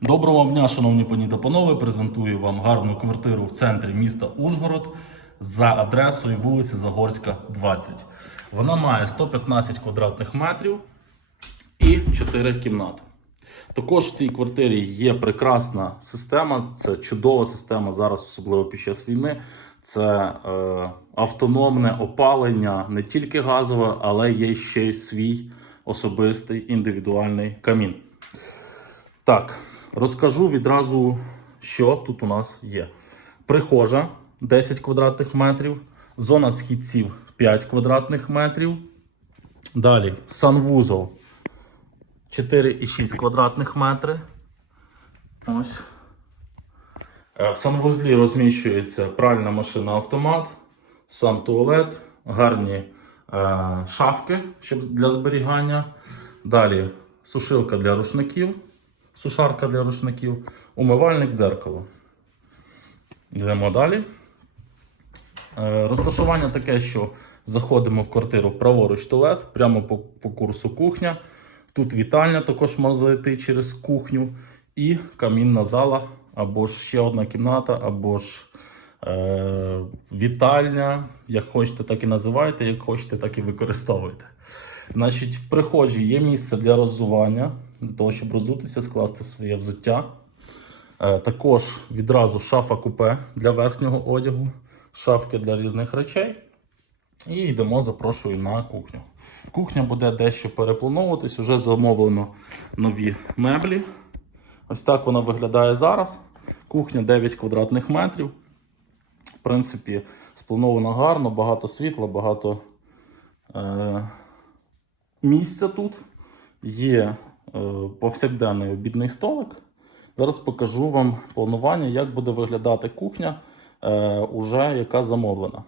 Доброго дня, шановні пані та панове. Презентую вам гарну квартиру в центрі міста Ужгород за адресою вулиці Загорська, 20. Вона має 115 квадратних метрів і 4 кімнати. Також в цій квартирі є прекрасна система, це чудова система зараз, особливо під час війни. Це е, автономне опалення, не тільки газове, але є ще й свій особистий індивідуальний камін. Так, розкажу відразу, що тут у нас є. Прихожа 10 квадратних метрів, зона східців 5 квадратних метрів. Далі санвузол 4,6 квадратних метри. Ось. Е, В санвузлі розміщується пральна машина автомат, сам туалет, гарні е, шафки щоб для зберігання. Далі сушилка для рушників, сушарка для рушників, умивальник, дзеркало. Йдемо далі. Е, Розташування таке, що заходимо в квартиру праворуч туалет, прямо по, по курсу кухня. Тут вітальня також можна зайти через кухню. І камінна зала, або ж ще одна кімната, або ж е, вітальня. Як хочете, так і називайте, як хочете, так і використовуйте. Значить, в прихожій є місце для роззування, для того, щоб розутися, скласти своє взуття. Е, також відразу шафа купе для верхнього одягу, шафки для різних речей. І йдемо, запрошую на кухню. Кухня буде дещо переплановуватись, вже замовлено нові меблі. Ось так вона виглядає зараз. Кухня 9 квадратних метрів. В принципі, сплановано гарно, багато світла, багато е, місця тут. Є е, повсякденний обідний столик. Зараз покажу вам планування, як буде виглядати кухня, е, уже яка замовлена.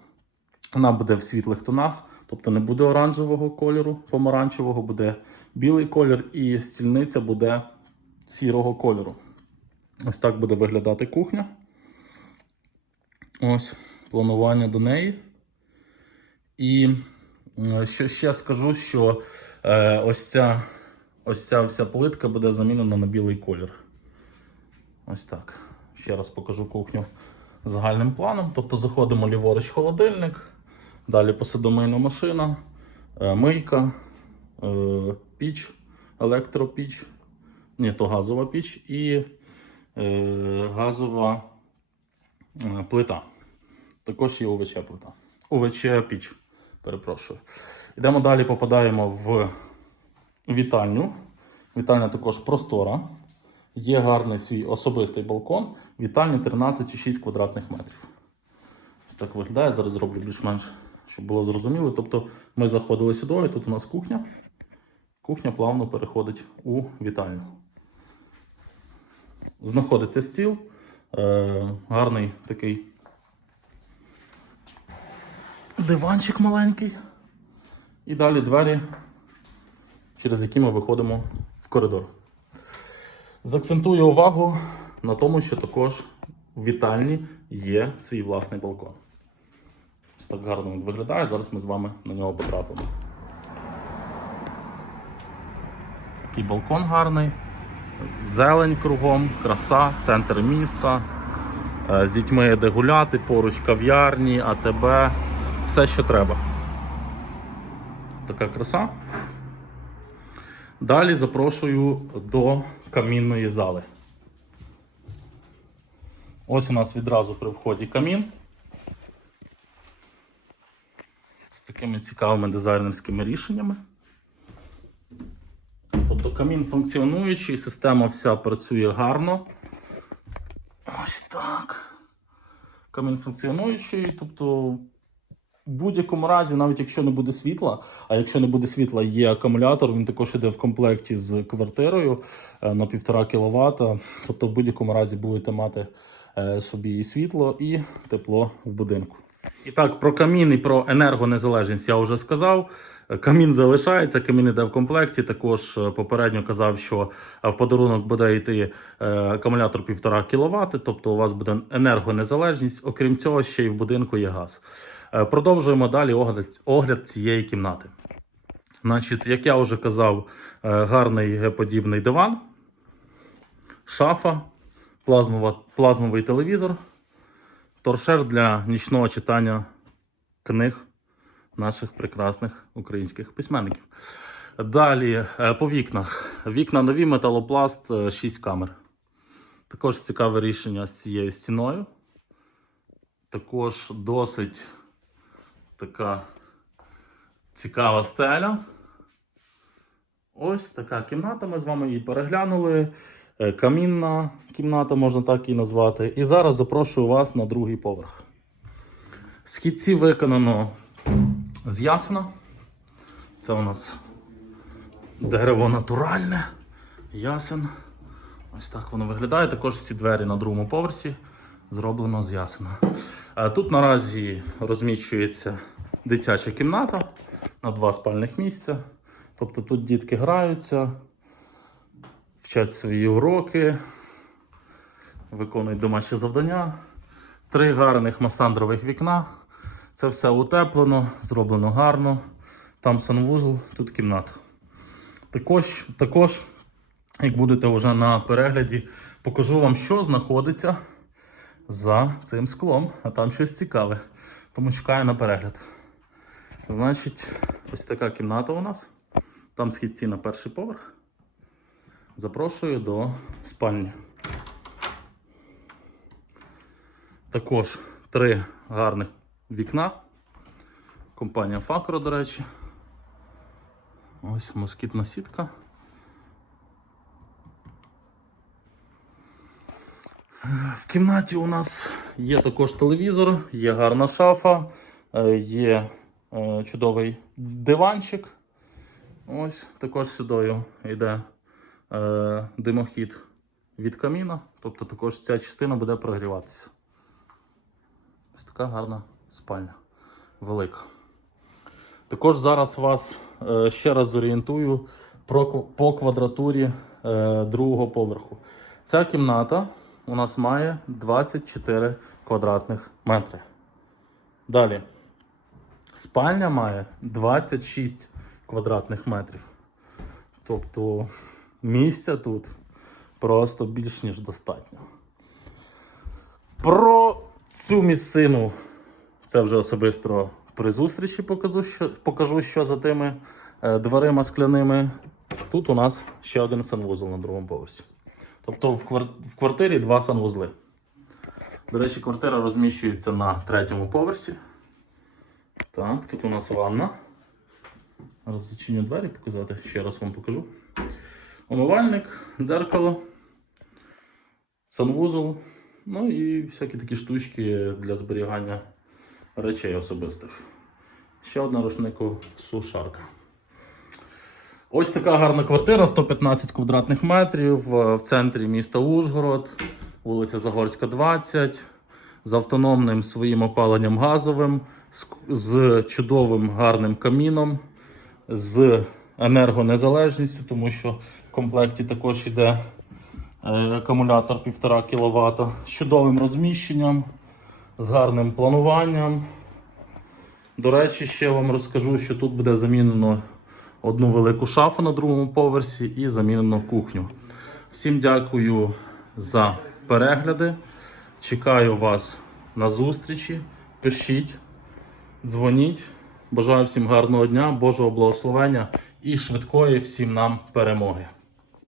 Вона буде в світлих тонах, тобто не буде оранжевого кольору, помаранчевого, буде білий колір, і стільниця буде сірого кольору. Ось так буде виглядати кухня. Ось планування до неї. І що ще скажу, що е, ось ця ось ця вся плитка буде замінена на білий колір. Ось так. Ще раз покажу кухню загальним планом. Тобто заходимо ліворуч холодильник, далі посудомийна машина, е, мийка, е, піч, електропіч, ні, то газова піч і е, газова е, плита. Також є УВЧ плита. УВЧ піч, перепрошую. Йдемо далі, попадаємо в вітальню. Вітальня також простора. Є гарний свій особистий балкон. Вітальні 13,6 квадратних метрів. Ось так виглядає. Зараз зроблю більш-менш, щоб було зрозуміло. Тобто ми заходили сюди, і тут у нас кухня. Кухня плавно переходить у вітальню. Знаходиться стіл. Е, гарний такий диванчик маленький. І далі двері, через які ми виходимо в коридор. Закцентую увагу на тому, що також в вітальні є свій власний балкон. Так гарно він виглядає. Зараз ми з вами на нього потрапимо. Такий балкон гарний, зелень кругом, краса, центр міста. Е, З дітьми де гуляти, поруч кав'ярні, АТБ, все, що треба. Така краса. Далі запрошую до камінної зали. Ось у нас відразу при вході камін. З такими цікавими дизайнерськими рішеннями. Тобто камін функціонуючий, система вся працює гарно. Ось так. Камін функціонуючий, тобто в будь-якому разі, навіть якщо не буде світла, а якщо не буде світла, є акумулятор, він також іде в комплекті з квартирою е, на 1,5 кВт. Тобто, в будь-якому разі будете мати е, собі і світло, і тепло в будинку. І так, про камін і про енергонезалежність я вже сказав. Камін залишається, камін іде в комплекті. Також е, попередньо казав, що е, в подарунок буде йти е, акумулятор 1,5 кВт, тобто у вас буде енергонезалежність. Окрім цього, ще й в будинку є газ. Продовжуємо далі огляд, огляд цієї кімнати. Значить, як я вже казав, гарний Г-подібний диван. шафа, плазмова, плазмовий телевізор, торшер для нічного читання книг наших прекрасних українських письменників. Далі е, по вікнах. Вікна нові, металопласт, 6 камер. Також цікаве рішення з цією стіною. Також досить така цікава стеля. Ось така кімната. Ми з вами її переглянули. Е, Камінна кімната, можна так її назвати. І зараз запрошую вас на другий поверх. Східці виконано з ясена. Це у нас дерево натуральне, ясен. Ось так воно виглядає. Також всі двері на другому поверсі зроблено з ясена. Е, Тут наразі розміщується дитяча кімната на два спальних місця. Тобто тут дітки граються, вчать свої уроки, виконують домашні завдання. Три гарних масандрових вікна. Це все утеплено, зроблено гарно. Там санвузол, тут кімната. Також, також, як будете вже на перегляді, покажу вам, що знаходиться за цим склом, а там щось цікаве. Тому чекаю на перегляд. Значить, ось така кімната у нас. Там східці на перший поверх. Запрошую до спальні. Також три гарних вікна. Компанія Факро, до речі. Ось москітна сітка. В кімнаті у нас є також телевізор, є гарна шафа, е, є е, чудовий диванчик. Ось також сюди йде е, димохід від каміна, тобто також ця частина буде прогріватися. Ось така гарна спальня. Велика. Також зараз вас е, ще раз зорієнтую про, по квадратурі е, другого поверху. Ця кімната у нас має 24 квадратних метри. Далі. Спальня має 26 квадратних метрів. Тобто місця тут просто більш ніж достатньо. Про цю місцину це вже особисто при зустрічі покажу, що, покажу, що за тими е, дверима скляними. Тут у нас ще один санвузол на другому поверсі. Тобто в, квар... в квартирі два санвузли. До речі, квартира розміщується на третьому поверсі. Так, тут у нас ванна. Зараз зачиню двері показати, ще раз вам покажу. Умивальник, дзеркало, санвузол, ну і всякі такі штучки для зберігання речей особистих. Ще одна рушнику сушарка. Ось така гарна квартира, 115 квадратних метрів е, в центрі міста Ужгород, вулиця Загорська, 20, з автономним своїм опаленням газовим, з, з чудовим гарним каміном, з енергонезалежністю, тому що в комплекті також йде е, акумулятор 1,5 кВт, з чудовим розміщенням, з гарним плануванням. До речі, ще вам розкажу, що тут буде замінено одну велику шафу на другому поверсі і замінено кухню. Всім дякую за перегляди. Чекаю вас на зустрічі. Пишіть, дзвоніть. Бажаю всім гарного дня, Божого благословення і швидкої всім нам перемоги.